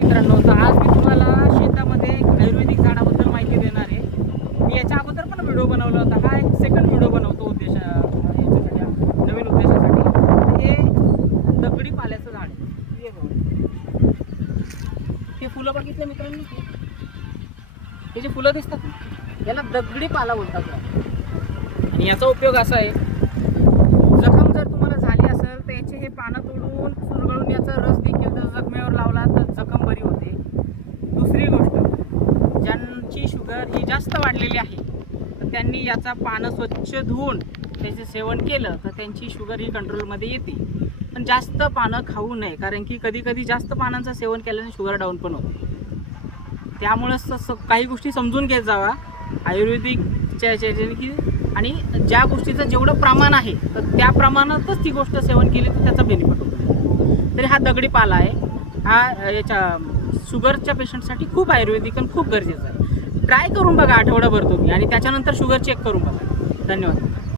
मित्रांनो, तर आज मी तुम्हाला शेतामध्ये एक आयुर्वेदिक झाडाबद्दल माहिती देणार आहे. मी याच्या अगोदर पण व्हिडिओ बनवला होता. हा एक सेकंड व्हिडिओ बनवतो याच्यासाठी, नवीन उद्देशासाठी. हे दगडी पाल्याचं झाड आहे. हे फुलं बघितले मित्रांनो, हे जे फुलं दिसतात ना, याला दगडी पाला बोलतात. आणि याचा उपयोग असा आहे, जखम जर तुम्हाला झाली असेल तर याचे हे पानं तोडून चुरगळून याचा रस देखील जर जखमेवर लावला तर जखम बरी होते. दुसरी गोष्ट, ज्यांची शुगर ही जास्त वाढलेली आहे तर त्यांनी याचा पानं स्वच्छ धुवून त्याचे सेवन केलं तर त्यांची शुगर ही कंट्रोलमध्ये येते. पण जास्त पानं खाऊ नये, कारण की कधी कधी जास्त पानांचं सेवन केल्याने शुगर डाऊन पण होते. त्यामुळं काही गोष्टी समजून घेत जावा आयुर्वेदिकच्या याच्याने, की आणि ज्या गोष्टीचं जेवढं प्रमाण आहे तर त्या प्रमाणातच ती गोष्ट सेवन केली तर त्याचा बेनिफिट होतो. तरी हा दगडी पाला आहे, हा याच्या शुगरच्या पेशंटसाठी खूप आयुर्वेदिक आणि खूप गरजेचं आहे. ट्राय करून बघा आठवडाभर तुम्ही, आणि त्याच्यानंतर शुगर चेक करून बघा. धन्यवाद.